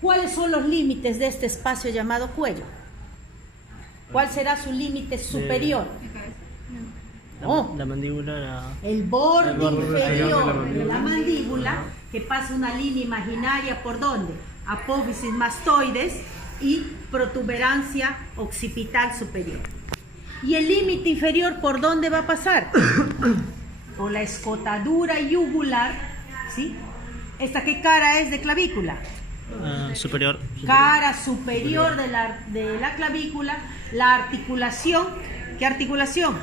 ¿Cuáles son los límites de este espacio llamado cuello? ¿Cuál será su límite superior? No. La mandíbula, El borde inferior de de la mandíbula, que pasa una línea imaginaria por ¿dónde? Apófisis mastoides y protuberancia occipital superior. ¿Y el límite inferior por dónde va a pasar? Por la escotadura yugular, ¿sí? ¿Esta qué cara es de clavícula? superior. Cara superior de la clavícula, la articulación. ¿Qué articulación?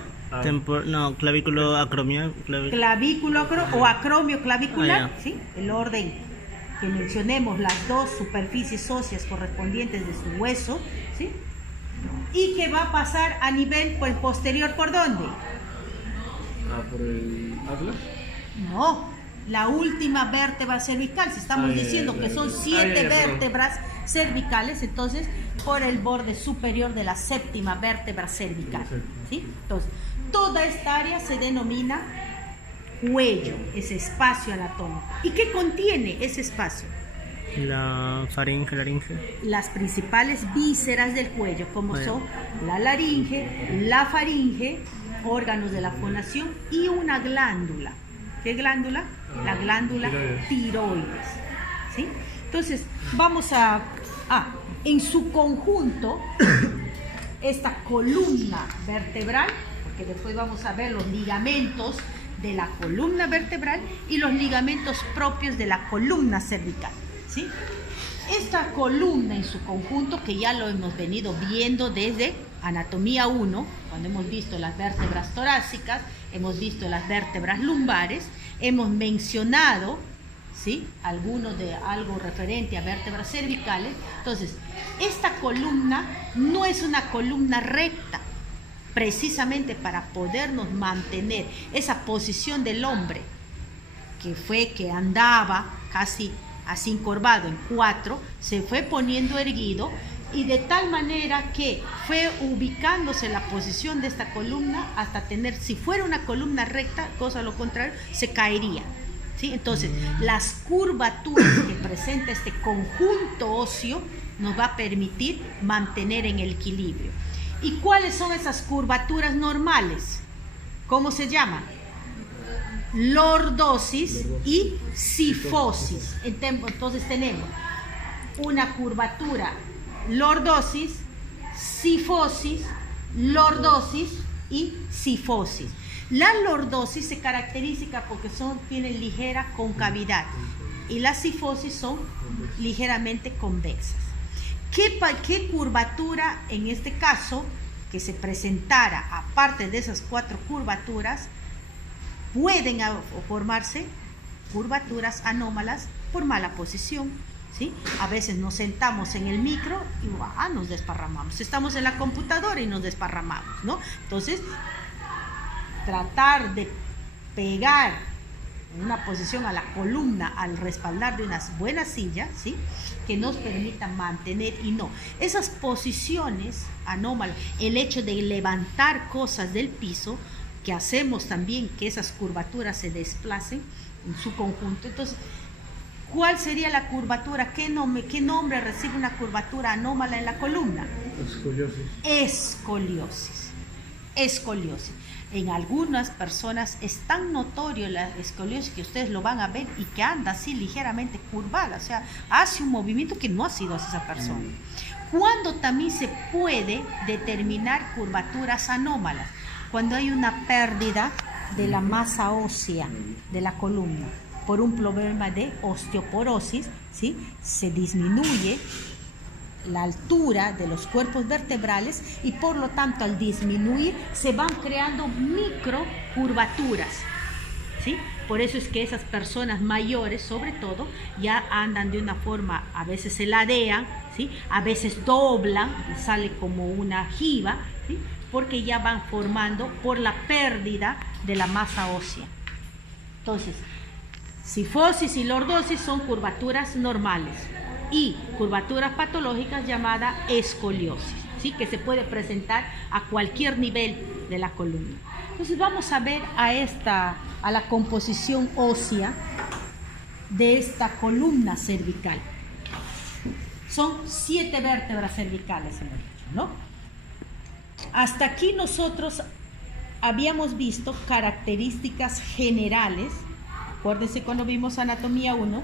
Clavículo acromio. Clavículo o acromio clavicular, ya. ¿sí? El orden que mencionemos, las dos superficies óseas correspondientes de su hueso, ¿sí? Y que va a pasar a nivel pues, posterior, ¿por dónde? ¿Por el atlas? No, la última vértebra cervical. Si estamos diciendo que son 7 vértebras cervicales, entonces por el borde superior de la séptima vértebra cervical, ¿sí? Entonces, toda esta área se denomina cuello, ese espacio anatómico. ¿Y qué contiene ese espacio? La faringe, laringe. Las principales vísceras del cuello, como son la laringe, la faringe, órganos de la fonación y una glándula. ¿Qué glándula? La glándula tiroides. ¿Sí? Entonces, vamos en su conjunto, esta columna vertebral, porque después vamos a ver los ligamentos de la columna vertebral y los ligamentos propios de la columna cervical, ¿sí? Esta columna en su conjunto, que ya lo hemos venido viendo desde anatomía 1, cuando hemos visto las vértebras torácicas, hemos visto las vértebras lumbares, hemos mencionado, ¿sí?, algo referente a vértebras cervicales. Entonces, esta columna no es una columna recta, precisamente para podernos mantener esa posición del hombre, que andaba casi así encorvado en 4, se fue poniendo erguido, y de tal manera que fue ubicándose la posición de esta columna hasta tener, si fuera una columna recta, cosa lo contrario, se caería, ¿sí? Entonces, las curvaturas que presenta este conjunto óseo nos va a permitir mantener en el equilibrio. ¿Y cuáles son esas curvaturas normales? ¿Cómo se llaman? Lordosis y sifosis. Entonces tenemos una curvatura lordosis, sifosis, lordosis y sifosis. La lordosis se caracteriza porque tienen ligera concavidad y las sifosis son ligeramente convexas. ¿Qué curvatura en este caso que se presentara, aparte de esas 4 curvaturas, pueden formarse curvaturas anómalas por mala posición? ¿Sí? A veces nos sentamos en el micro y nos desparramamos. Estamos en la computadora y nos desparramamos, ¿no? Entonces, tratar de pegar en una posición a la columna al respaldar de una buena silla, ¿sí?, que nos permita mantener, y no. Esas posiciones anómalas, el hecho de levantar cosas del piso, que hacemos también que esas curvaturas se desplacen en su conjunto. Entonces, ¿cuál sería la curvatura? ¿Qué nombre recibe una curvatura anómala en la columna? Escoliosis. Escoliosis. En algunas personas es tan notorio la escoliosis que ustedes lo van a ver y que anda así ligeramente curvada, o sea, hace un movimiento que no ha sido hacia esa persona. ¿Cuándo también se puede determinar curvaturas anómalas? Cuando hay una pérdida de la masa ósea de la columna por un problema de osteoporosis, ¿sí? Se disminuye la altura de los cuerpos vertebrales y por lo tanto al disminuir se van creando microcurvaturas, ¿sí? Por eso es que esas personas mayores, sobre todo, ya andan de una forma, a veces se ladean, ¿sí?, a veces doblan, sale como una jiba, ¿sí?, porque ya van formando por la pérdida de la masa ósea. Entonces, sifosis y lordosis son curvaturas normales y curvaturas patológicas llamadas escoliosis, ¿sí?, que se puede presentar a cualquier nivel de la columna. Entonces vamos a ver a la composición ósea de esta columna cervical. Son 7 vértebras cervicales, hemos dicho, ¿no? Hasta aquí nosotros habíamos visto características generales. Acuérdense cuando vimos anatomía 1,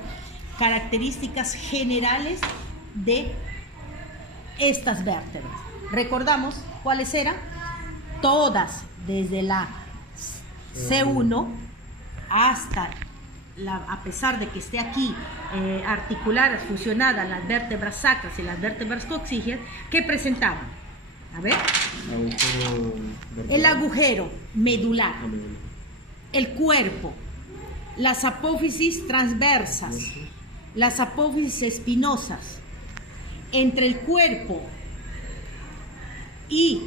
características generales de estas vértebras. Recordamos cuáles eran. Todas, desde la C1 hasta a pesar de que esté aquí articuladas, fusionadas las vértebras sacras y las vértebras coxígeas, ¿qué presentaban? A ver. El agujero medular, el cuerpo, las apófisis transversas, las apófisis espinosas. Entre el cuerpo y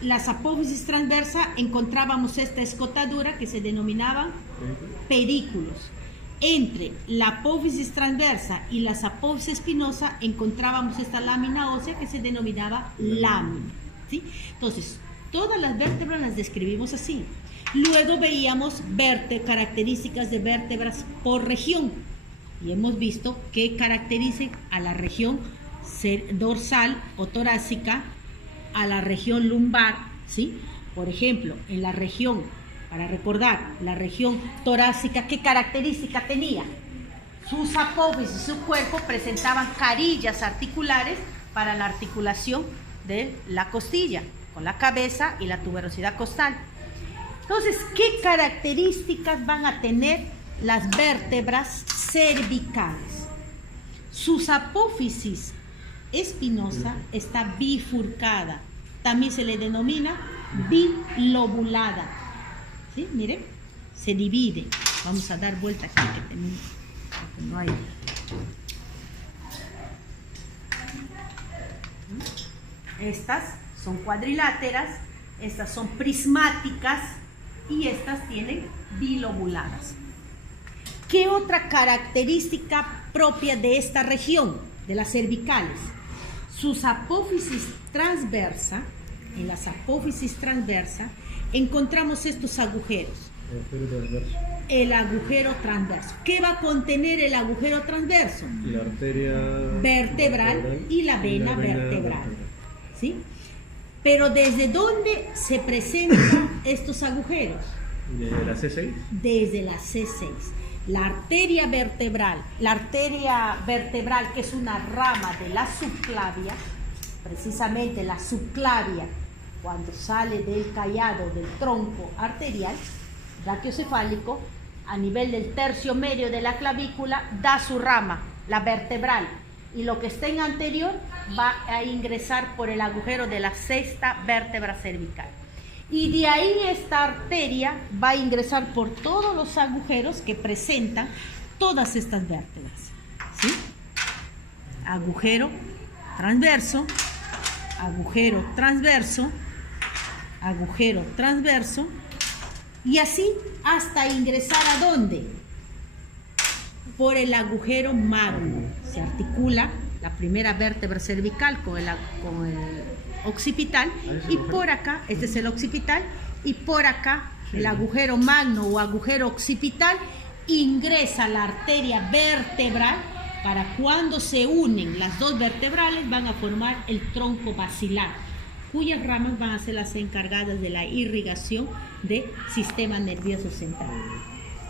las apófisis transversas encontrábamos esta escotadura que se denominaban pedículos. Entre la apófisis transversa y las apófisis espinosa encontrábamos esta lámina ósea que se denominaba lámina, ¿sí? Entonces, todas las vértebras las describimos así. Luego veíamos características de vértebras por región y hemos visto que caracterizan a la región dorsal o torácica, a la región lumbar, ¿sí? Por ejemplo, en la región, para recordar, la región torácica, ¿qué característica tenía? Sus apófisis, su cuerpo presentaban carillas articulares para la articulación de la costilla, con la cabeza y la tuberosidad costal. Entonces, ¿qué características van a tener las vértebras cervicales? Sus apófisis espinosa está bifurcada, también se le denomina bilobulada, ¿sí? Miren, se divide. Vamos a dar vuelta aquí que tenemos, porque no hay. Estas son cuadriláteras, estas son prismáticas y estas tienen bilobuladas. ¿Qué otra característica propia de esta región, de las cervicales? Sus apófisis transversa, en las apófisis transversa, encontramos estos agujeros. El agujero transverso. ¿Qué va a contener el agujero transverso? La arteria vertebral y la vena vertebral. ¿Sí? Pero ¿desde dónde se presentan estos agujeros? ¿Desde la C6? Desde la C6. La arteria vertebral, que es una rama de la subclavia, precisamente la subclavia, cuando sale del callado del tronco arterial, brachiocefálico, a nivel del tercio medio de la clavícula, da su rama, la vertebral, y lo que está en anterior va a ingresar por el agujero de la sexta vértebra cervical. Y de ahí esta arteria va a ingresar por todos los agujeros que presentan todas estas vértebras, ¿sí? Agujero transverso, agujero transverso, agujero transverso, y así hasta ingresar ¿a dónde? Por el agujero magno. Se articula la primera vértebra cervical con el occipital, y por acá, este es el occipital, y por acá el agujero magno o agujero occipital ingresa la arteria vertebral, para cuando se unen las dos vertebrales van a formar el tronco basilar, cuyas ramas van a ser las encargadas de la irrigación del sistema nervioso central,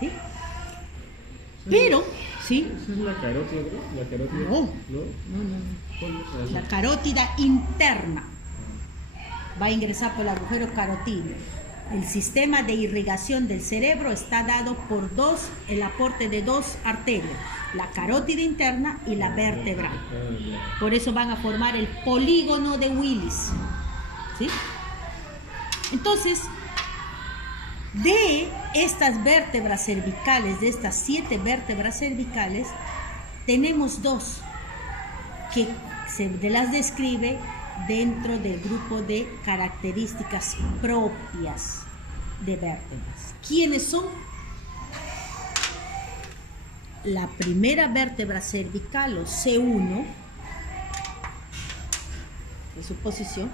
¿sí? Pero, ¿sí? ¿Esa es la carótida, creo? ¿La carótida? No. La carótida interna va a ingresar por el agujero carotídeo. El sistema de irrigación del cerebro está dado por el aporte de dos arterias, la carótida interna y la vertebral. Por eso van a formar el polígono de Willis, ¿sí? Entonces, de estas vértebras cervicales, de estas 7 vértebras cervicales, tenemos 2 que se las describe dentro del grupo de características propias de vértebras. ¿Quiénes son? La primera vértebra cervical, o C1, de su posición,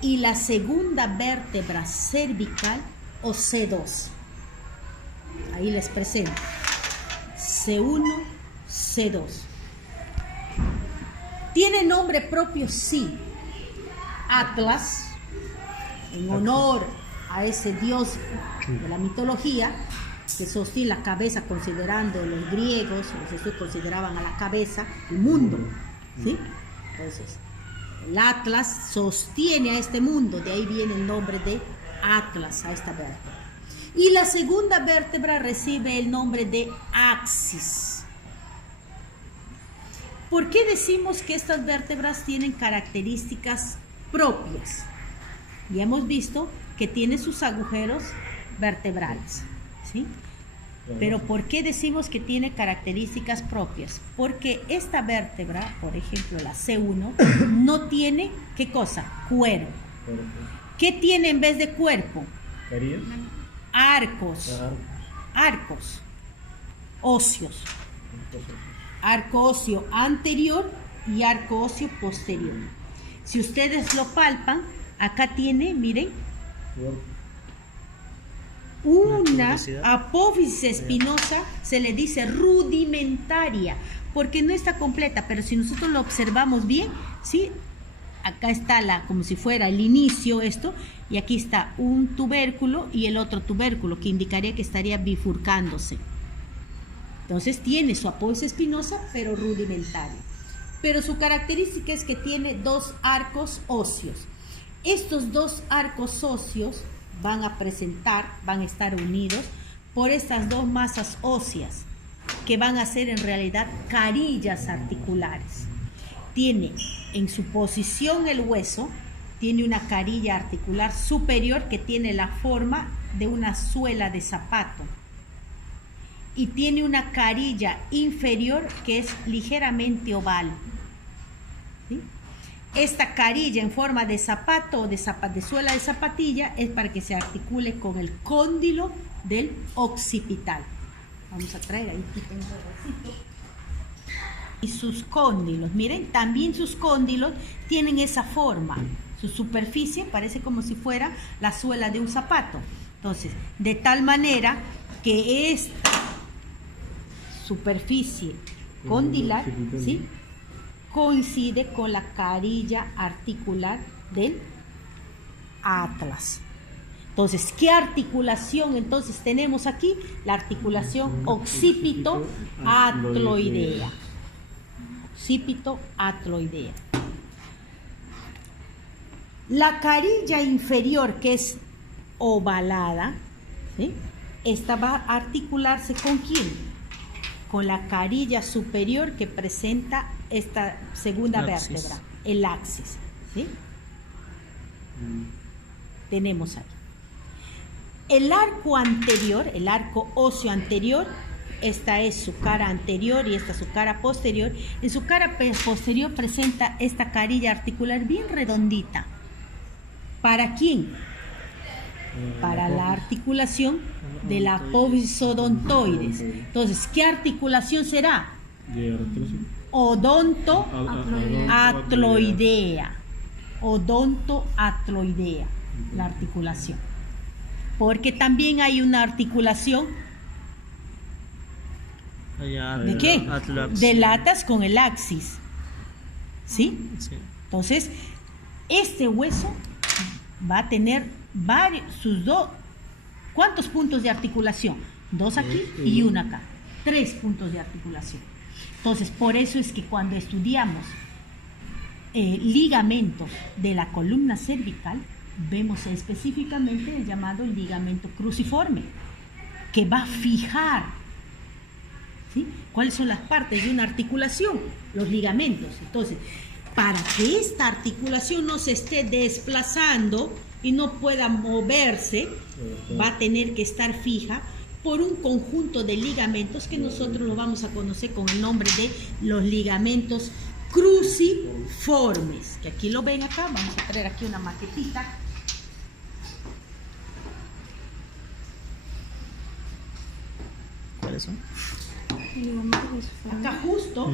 y la segunda vértebra cervical, o C2. Ahí les presento. C1, C2. ¿Tiene nombre propio? Sí. Atlas, en honor a ese dios de la mitología, que sostiene la cabeza, considerando los griegos, los consideraban a la cabeza el mundo, ¿sí? Entonces, el Atlas sostiene a este mundo, de ahí viene el nombre de Atlas a esta vértebra. Y la segunda vértebra recibe el nombre de axis. ¿Por qué decimos que estas vértebras tienen características propias? Ya hemos visto que tiene sus agujeros vertebrales, ¿sí? Pero ¿por qué decimos que tiene características propias? Porque esta vértebra, por ejemplo la C1, no tiene, ¿qué cosa? Cuerpo. ¿Qué tiene en vez de cuerpo? Arcos. Arcos óseos. Arco óseo anterior y arco óseo posterior. Si ustedes lo palpan, acá tiene, miren, una apófisis espinosa, se le dice rudimentaria, porque no está completa, pero si nosotros lo observamos bien, ¿sí? Acá está como si fuera el inicio esto, y aquí está un tubérculo y el otro tubérculo, que indicaría que estaría bifurcándose. Entonces tiene su apófisis espinosa, pero rudimentaria. Pero su característica es que tiene dos arcos óseos. Estos dos arcos óseos van a estar unidos por estas dos masas óseas, que van a ser en realidad carillas articulares. Tiene en su posición el hueso, tiene una carilla articular superior que tiene la forma de una suela de zapato, y tiene una carilla inferior que es ligeramente oval, ¿sí? Esta carilla en forma de zapato o de suela de zapatilla es para que se articule con el cóndilo del occipital. Vamos a traer ahí un pedacito. Y sus cóndilos, miren, también sus cóndilos tienen esa forma. Su superficie parece como si fuera la suela de un zapato. Entonces, de tal manera que esta superficie condilar, ¿sí?, coincide con la carilla articular del Atlas. Entonces, ¿qué articulación entonces tenemos aquí? La articulación occipito-atloidea. Occipito-atloidea. La carilla inferior, que es ovalada, ¿sí?, esta va a articularse ¿con quién? Con la carilla superior que presenta esta segunda vértebra, el axis, ¿sí? Tenemos aquí el arco anterior, el arco óseo anterior. Esta es su cara anterior y esta es su cara posterior. En su cara posterior presenta esta carilla articular bien redondita. ¿Para quién? Para la articulación de la apófisis odontoides. Entonces, ¿qué articulación será? Odontoatloidea. Odontoatloidea, la articulación. Porque también hay una articulación ¿de qué? Del atlas con el axis. ¿Sí? Sí. Entonces, este hueso va a tener ¿cuántos puntos de articulación? 2 aquí y 1 acá. 3 puntos de articulación. Entonces, por eso es que cuando estudiamos ligamentos de la columna cervical, vemos específicamente el llamado ligamento cruciforme, que va a fijar, ¿sí?, cuáles son las partes de una articulación, los ligamentos. Entonces, para que esta articulación no se esté desplazando y no pueda moverse, va a tener que estar fija por un conjunto de ligamentos que nosotros lo vamos a conocer con el nombre de los ligamentos cruciformes, que aquí lo ven acá. Vamos a traer aquí una maquetita. ¿Cuáles son? Acá justo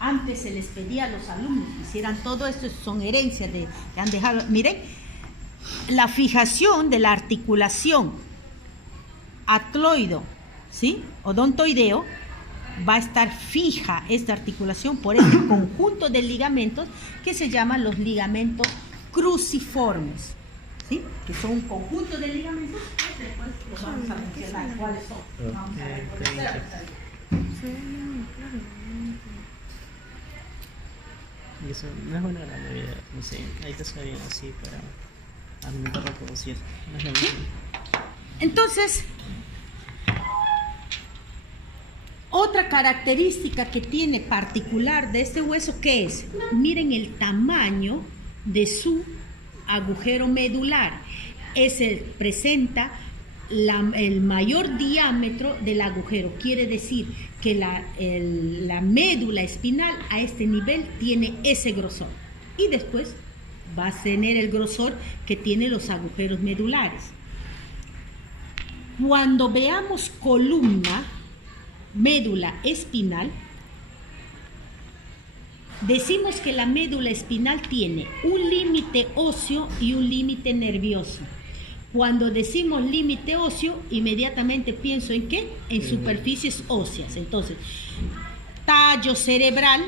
antes se les pedía a los alumnos que hicieran todo esto, son herencias que han dejado. Miren, la fijación de la articulación atloido, ¿sí?, odontoideo, va a estar fija esta articulación por este conjunto de ligamentos que se llaman los ligamentos cruciformes, ¿sí? Que son un conjunto de ligamentos que después los vamos a mencionar cuáles son. Vamos a ver. Y eso no es una gran novedad, no sé, ahí te sale bien así para alimentar la producción. No es lo mismo. Entonces, otra característica que tiene particular de este hueso, ¿qué es? Miren el tamaño de su agujero medular. Presenta el mayor diámetro del agujero. Quiere decir que la médula espinal a este nivel tiene ese grosor. Y después va a tener el grosor que tienen los agujeros medulares. Cuando veamos columna, médula espinal, decimos que la médula espinal tiene un límite óseo y un límite nervioso. Cuando decimos límite óseo, inmediatamente pienso en ¿qué? En superficies óseas. Entonces, tallo cerebral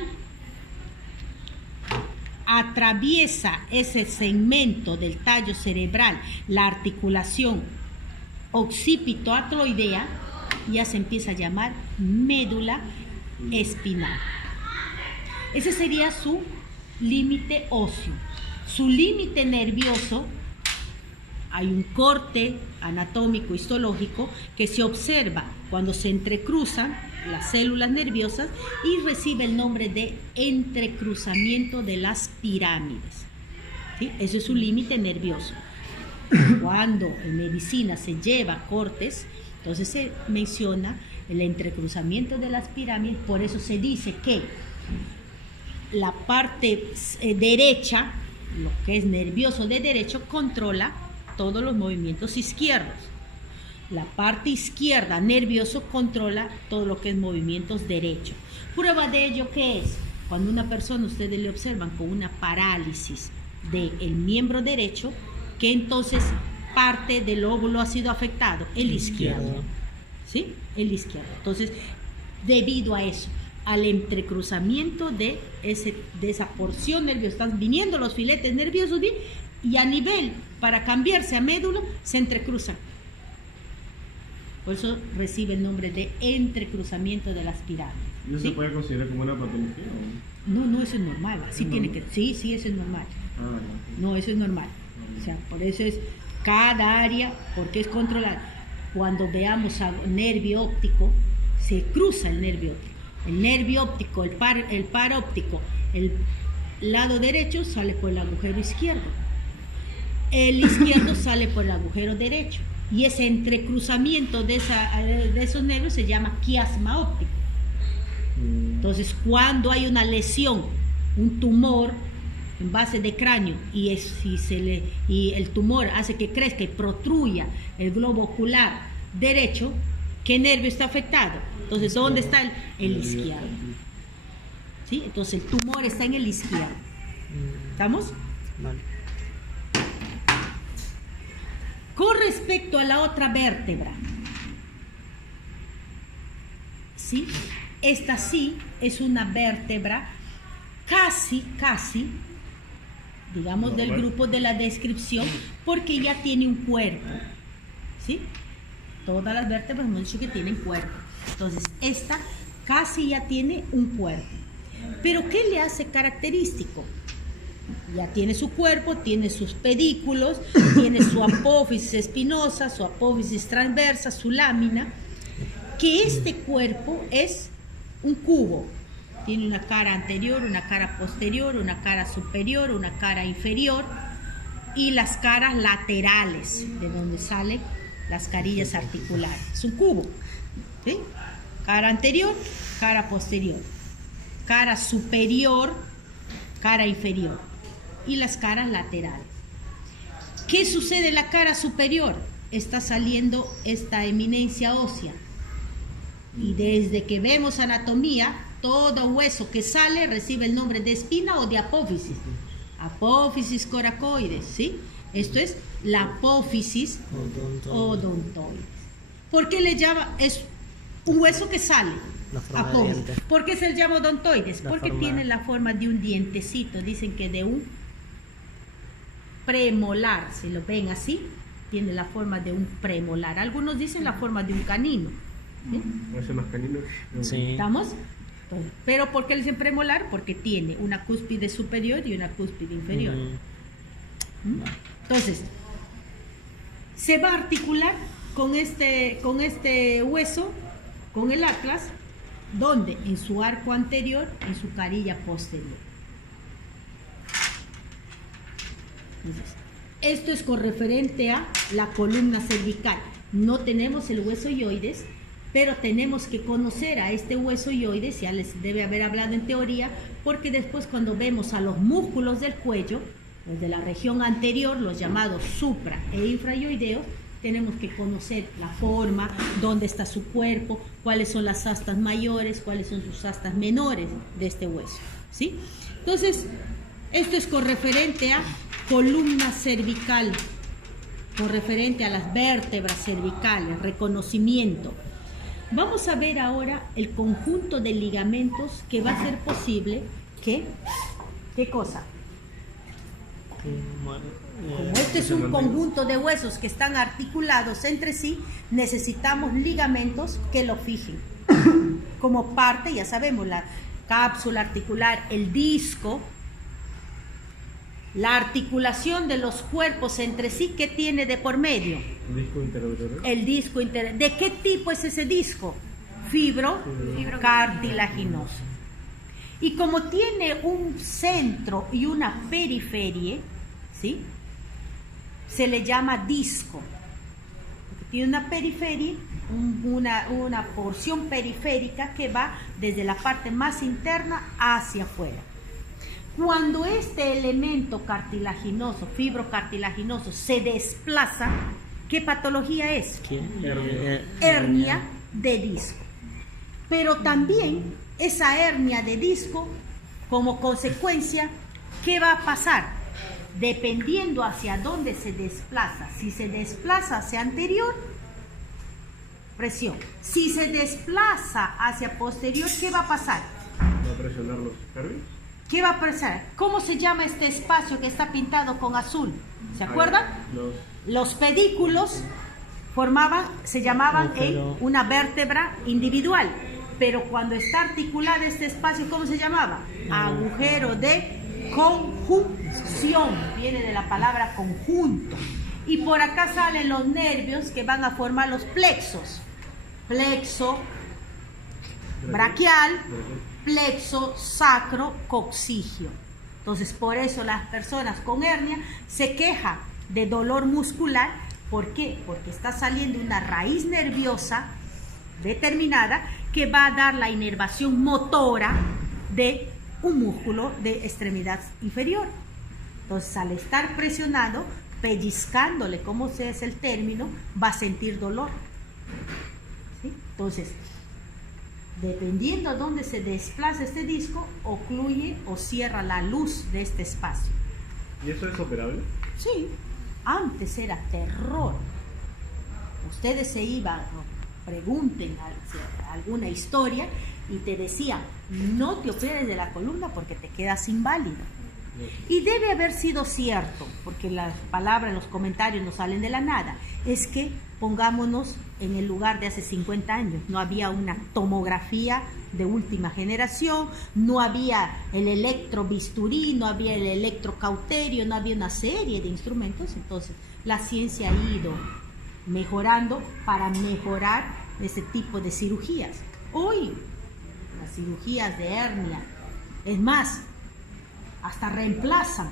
atraviesa ese segmento del tallo cerebral, la articulación occipito-atroidea, ya se empieza a llamar médula espinal. Ese sería su límite óseo. Su límite nervioso, hay un corte anatómico histológico que se observa cuando se entrecruzan las células nerviosas y recibe el nombre de entrecruzamiento de las pirámides, ¿sí? Ese es su límite nervioso. Cuando en medicina se lleva cortes, entonces se menciona el entrecruzamiento de las pirámides. Por eso se dice que la parte derecha, lo que es nervioso de derecho, controla todos los movimientos izquierdos. La parte izquierda, nervioso, controla todo lo que es movimientos derechos. Prueba de ello, ¿qué es? Cuando una persona, ustedes le observan con una parálisis del miembro derecho, que entonces parte del lóbulo ha sido afectado, el izquierdo, ¿sí? El izquierdo. Entonces, debido a eso, al entrecruzamiento de esa porción nerviosa, están viniendo los filetes nerviosos, ¿bien? Y a nivel, para cambiarse a médula, se entrecruzan. Por eso recibe el nombre de entrecruzamiento de las pirámides. ¿No ¿sí? se puede considerar como una patología? No, eso es normal. Así ¿No? tiene que. Sí, eso es normal. No, eso es normal. O sea, por eso es cada área, porque es controlada. Cuando veamos a nervio óptico, se cruza el nervio óptico. El nervio óptico, el par óptico, el lado derecho sale por el agujero izquierdo. El izquierdo sale por el agujero derecho. Y ese entrecruzamiento de esos nervios se llama quiasma óptico. Entonces, cuando hay una lesión, un tumor en base de cráneo y el tumor hace que crezca y protruya el globo ocular derecho, ¿qué nervio está afectado? Entonces, ¿dónde está el izquierdo? ¿Sí? Entonces, el tumor está en el izquierdo. ¿Estamos? Vale. Con respecto a la otra vértebra, ¿sí? Esta sí es una vértebra casi, digamos, del grupo de la descripción, porque ya tiene un cuerpo, ¿sí? Todas las vértebras hemos dicho que tienen cuerpo. Entonces, esta casi ya tiene un cuerpo. Pero, ¿qué le hace característico? Ya tiene su cuerpo, tiene sus pedículos, tiene su apófisis espinosa, su apófisis transversa, su lámina, que este cuerpo es un cubo. Tiene una cara anterior, una cara posterior, una cara superior, una cara inferior y las caras laterales, de donde salen las carillas articulares. Es un cubo, ¿sí? Cara anterior, cara posterior, cara superior, cara inferior y las caras laterales. ¿Qué sucede en la cara superior? Está saliendo esta eminencia ósea. Y desde que vemos anatomía, todo hueso que sale recibe el nombre de espina o de apófisis. Apófisis coracoides, ¿sí? Esto es la apófisis odontoides. ¿Por qué le llama? Es un hueso que sale. La forma de apófisis. diente. ¿Por qué se les llama odontoides? La Porque forma- tienen la forma de un dientecito. Dicen que de un premolar, si lo ven así, tiene la forma de un premolar. Algunos dicen la forma de un canino. ¿Sí? ¿Hace más caninos? Sí. ¿Estamos? Entonces, pero ¿por qué le dicen premolar? Porque tiene una cúspide superior y una cúspide inferior. ¿Mm? Entonces, se va a articular con este hueso, con el atlas, donde en su arco anterior, en su carilla posterior. Entonces, esto es con referente a la columna cervical. No tenemos el hueso ioides, pero tenemos que conocer a este hueso ioides, ya les debe haber hablado en teoría, porque después cuando vemos a los músculos del cuello, los de la región anterior, los llamados supra e infraioideos, tenemos que conocer la forma, dónde está su cuerpo, cuáles son las astas mayores, cuáles son sus astas menores de este hueso, ¿sí? Entonces, esto es con referente a columna cervical, con referente a las vértebras cervicales, reconocimiento. Vamos a ver ahora el conjunto de ligamentos que va a ser posible que, ¿qué cosa? Como este es un conjunto de huesos que están articulados entre sí, necesitamos ligamentos que lo fijen. Como parte, ya sabemos, la cápsula articular, el disco, la articulación de los cuerpos entre sí, ¿qué tiene de por medio? Disco intervertebral. El disco inter... ¿De qué tipo es ese disco? Fibrocartilaginoso. Y como tiene un centro y una periferia, ¿sí? Se le llama disco. Porque tiene una periferia, una porción periférica que va desde la parte más interna hacia afuera. Cuando este elemento cartilaginoso, fibrocartilaginoso, se desplaza, ¿qué patología es? Hernia de disco. Pero también esa hernia de disco, como consecuencia, ¿qué va a pasar? Dependiendo hacia dónde se desplaza. Si se desplaza hacia anterior, presión. Si se desplaza hacia posterior, ¿qué va a pasar? ¿Va a presionar los nervios? ¿Qué va a pasar? ¿Cómo se llama este espacio que está pintado con azul? ¿Se acuerdan? Los pedículos se llamaban una vértebra individual, pero cuando está articulado este espacio, ¿cómo se llamaba? Agujero de conjunción, viene de la palabra conjunto. Y por acá salen los nervios que van a formar los plexos. Plexo braquial, plexo sacro-coccigio. Entonces, por eso las personas con hernia se quejan de dolor muscular. ¿Por qué? Porque está saliendo una raíz nerviosa determinada que va a dar la inervación motora de un músculo de extremidad inferior. Entonces, al estar presionado, pellizcándole, como es el término, va a sentir dolor. ¿Sí? Entonces, dependiendo a dónde se desplaza este disco, ocluye o cierra la luz de este espacio. ¿Y eso es operable? Sí, antes era terror. Ustedes se iban, pregunten alguna historia y te decían, no te operes de la columna porque te quedas inválido. Y debe haber sido cierto, porque las palabras en los comentarios no salen de la nada. Es que pongámonos en el lugar de hace 50 años. No había una tomografía de última generación, no había el electrobisturí, no había el electrocauterio, no había una serie de instrumentos. Entonces la ciencia ha ido mejorando para mejorar ese tipo de cirugías. Hoy las cirugías de hernia, es más, hasta reemplazan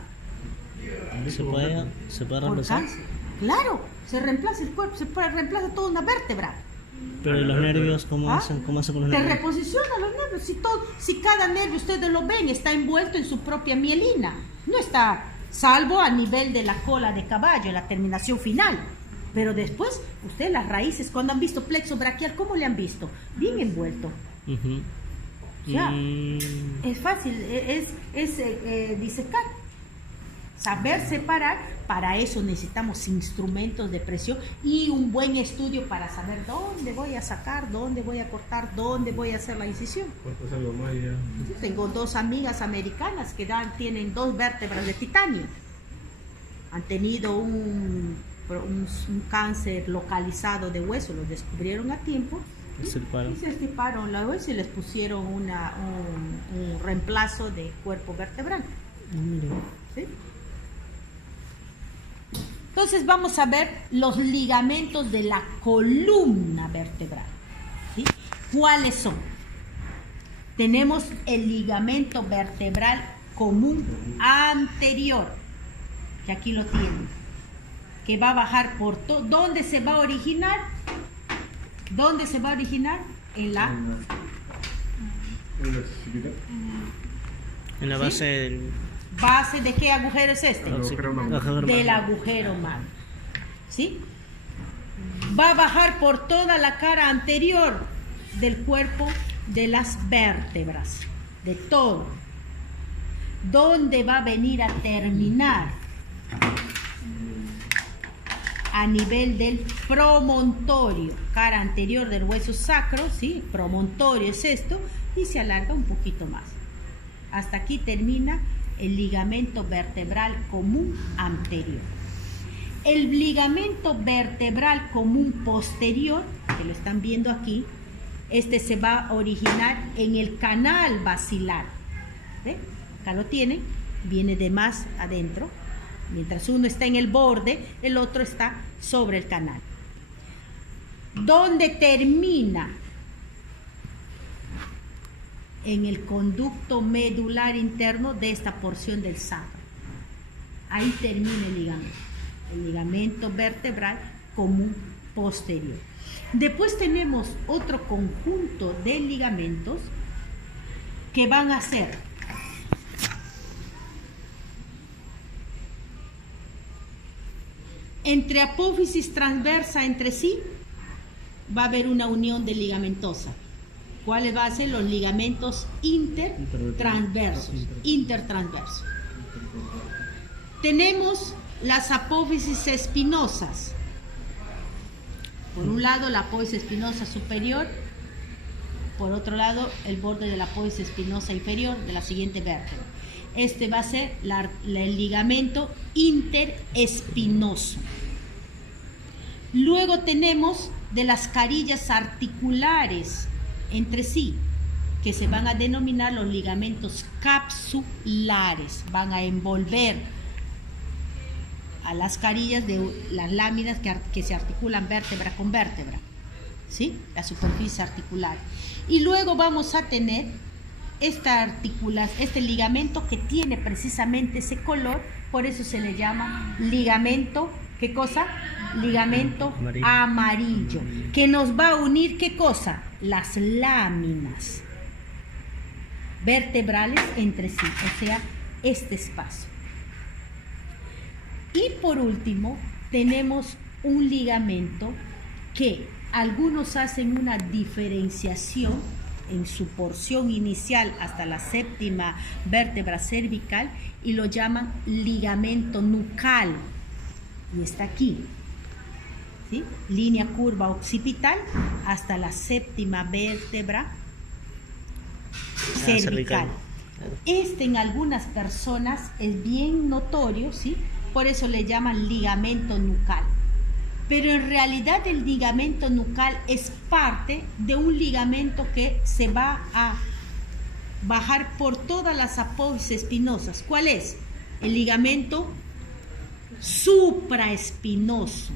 ¿Se puede por reemplazar? cáncer. Claro, se reemplaza el cuerpo, reemplaza toda una vértebra. Pero ¿y los nervios cómo hacen con los Te nervios? reposiciona los nervios. Si cada nervio, ustedes lo ven, está envuelto en su propia mielina, no está salvo a nivel de la cola de caballo, la terminación final. Pero después, ustedes las raíces, cuando han visto plexo braquial, ¿cómo le han visto? Bien envuelto. Ya. Es fácil, es disecar. saber separar, para eso necesitamos instrumentos de presión y un buen estudio para saber dónde voy a sacar, dónde voy a cortar, dónde voy a hacer la incisión. Pues algo más ya. Yo tengo 2 amigas americanas que tienen 2 vértebras de titanio. Han tenido un cáncer localizado de hueso, lo descubrieron a tiempo y se extirparon la hueso y les pusieron un reemplazo de cuerpo vertebral. ¿Sí? Entonces vamos a ver los ligamentos de la columna vertebral. ¿Sí? ¿Cuáles son? Tenemos el ligamento vertebral común anterior, que aquí lo tienen, que va a bajar por todo. ¿Dónde se va a originar? ¿Dónde se va a originar? En la base del... ¿Base de qué agujero es este? Del magno. agujero magno. ¿Sí? Va a bajar por toda la cara anterior del cuerpo de las vértebras, de todo. ¿Dónde va a venir a terminar? A nivel del promontorio, cara anterior del hueso sacro, ¿sí? Promontorio es esto, y se alarga un poquito más. Hasta aquí termina el ligamento vertebral común anterior. El ligamento vertebral común posterior, que lo están viendo aquí, este se va a originar en el canal basilar. ¿Ve? Acá lo tienen, viene de más adentro. Mientras uno está en el borde, el otro está sobre el canal. ¿Dónde termina? En el conducto medular interno de esta porción del sacro. Ahí termina el ligamento vertebral común posterior. Después tenemos otro conjunto de ligamentos que van a ser entre apófisis transversa entre sí, va a haber una unión de ligamentosa. ¿Cuáles van a ser los ligamentos intertransversos? Tenemos las apófisis espinosas. Por un lado, la apófisis espinosa superior, por otro lado, el borde de la apófisis espinosa inferior de la siguiente vértebra. Este va a ser el ligamento interespinoso. Luego tenemos de las carillas articulares entre sí, que se van a denominar los ligamentos capsulares. Van a envolver a las carillas de las láminas que se articulan vértebra con vértebra, ¿sí? La superficie articular. Y luego vamos a tener este ligamento que tiene precisamente ese color, por eso se le llama ligamento, ¿qué cosa? Ligamento amarillo, que nos va a unir, ¿qué cosa? Las láminas vertebrales entre sí, o sea, este espacio. Y por último, tenemos un ligamento que algunos hacen una diferenciación en su porción inicial hasta la séptima vértebra cervical y lo llaman ligamento nucal. Y está aquí, ¿sí? Línea curva occipital hasta la séptima vértebra cervical. Este en algunas personas es bien notorio, ¿sí? Por eso le llaman ligamento nucal. Pero en realidad el ligamento nucal es parte de un ligamento que se va a bajar por todas las apófisis espinosas. ¿Cuál es? El ligamento supraespinoso.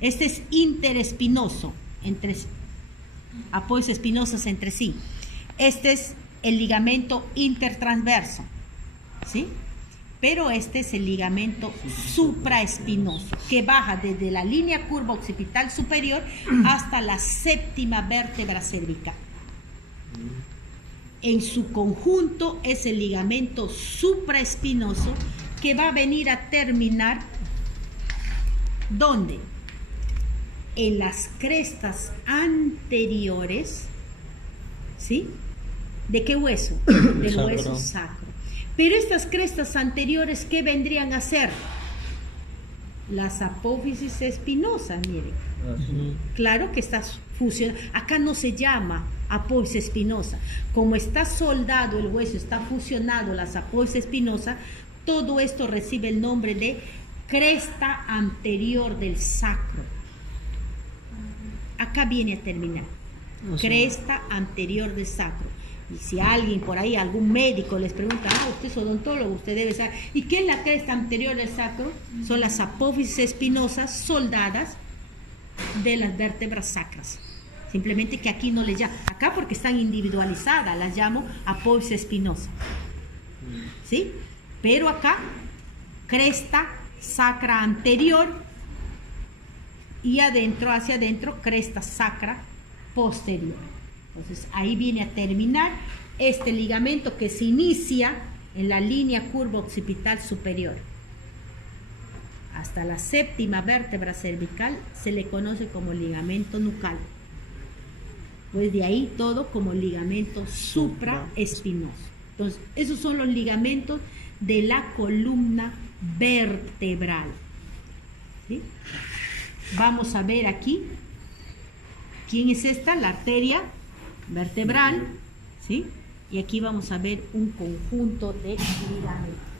Este es interespinoso, entre apófisis espinosas entre sí. Este es el ligamento intertransverso, ¿sí? Pero este es el ligamento supraespinoso, que baja desde la línea curva occipital superior hasta la séptima vértebra cervical. En su conjunto es el ligamento supraespinoso que va a venir a terminar, ¿dónde? En las crestas anteriores, ¿sí? ¿De qué hueso? Del hueso sacro. Pero estas crestas anteriores, ¿qué vendrían a ser? Las apófisis espinosas, miren. Claro que está fusionado. Acá no se llama apófisis espinosa. Como está soldado el hueso, está fusionado las apófisis espinosas, todo esto recibe el nombre de cresta anterior del sacro. Acá viene a terminar. Cresta anterior del sacro. Y si alguien por ahí, algún médico les pregunta, usted es odontólogo, usted debe saber. ¿Y qué es la cresta anterior del sacro? Son las apófisis espinosas soldadas de las vértebras sacras. Simplemente que aquí no les llamo, acá porque están individualizadas, las llamo apófisis espinosa. ¿Sí? Pero acá, cresta sacra anterior y adentro, hacia adentro, cresta sacra posterior. Entonces ahí viene a terminar este ligamento que se inicia en la línea curva occipital superior. Hasta la séptima vértebra cervical se le conoce como ligamento nucal. Pues de ahí todo como ligamento supraespinoso. Entonces, esos son los ligamentos de la columna vertebral. ¿Sí? Vamos a ver aquí. ¿Quién es esta? La arteria vertebral. ¿Sí? Y aquí vamos a ver un conjunto de ligamentos.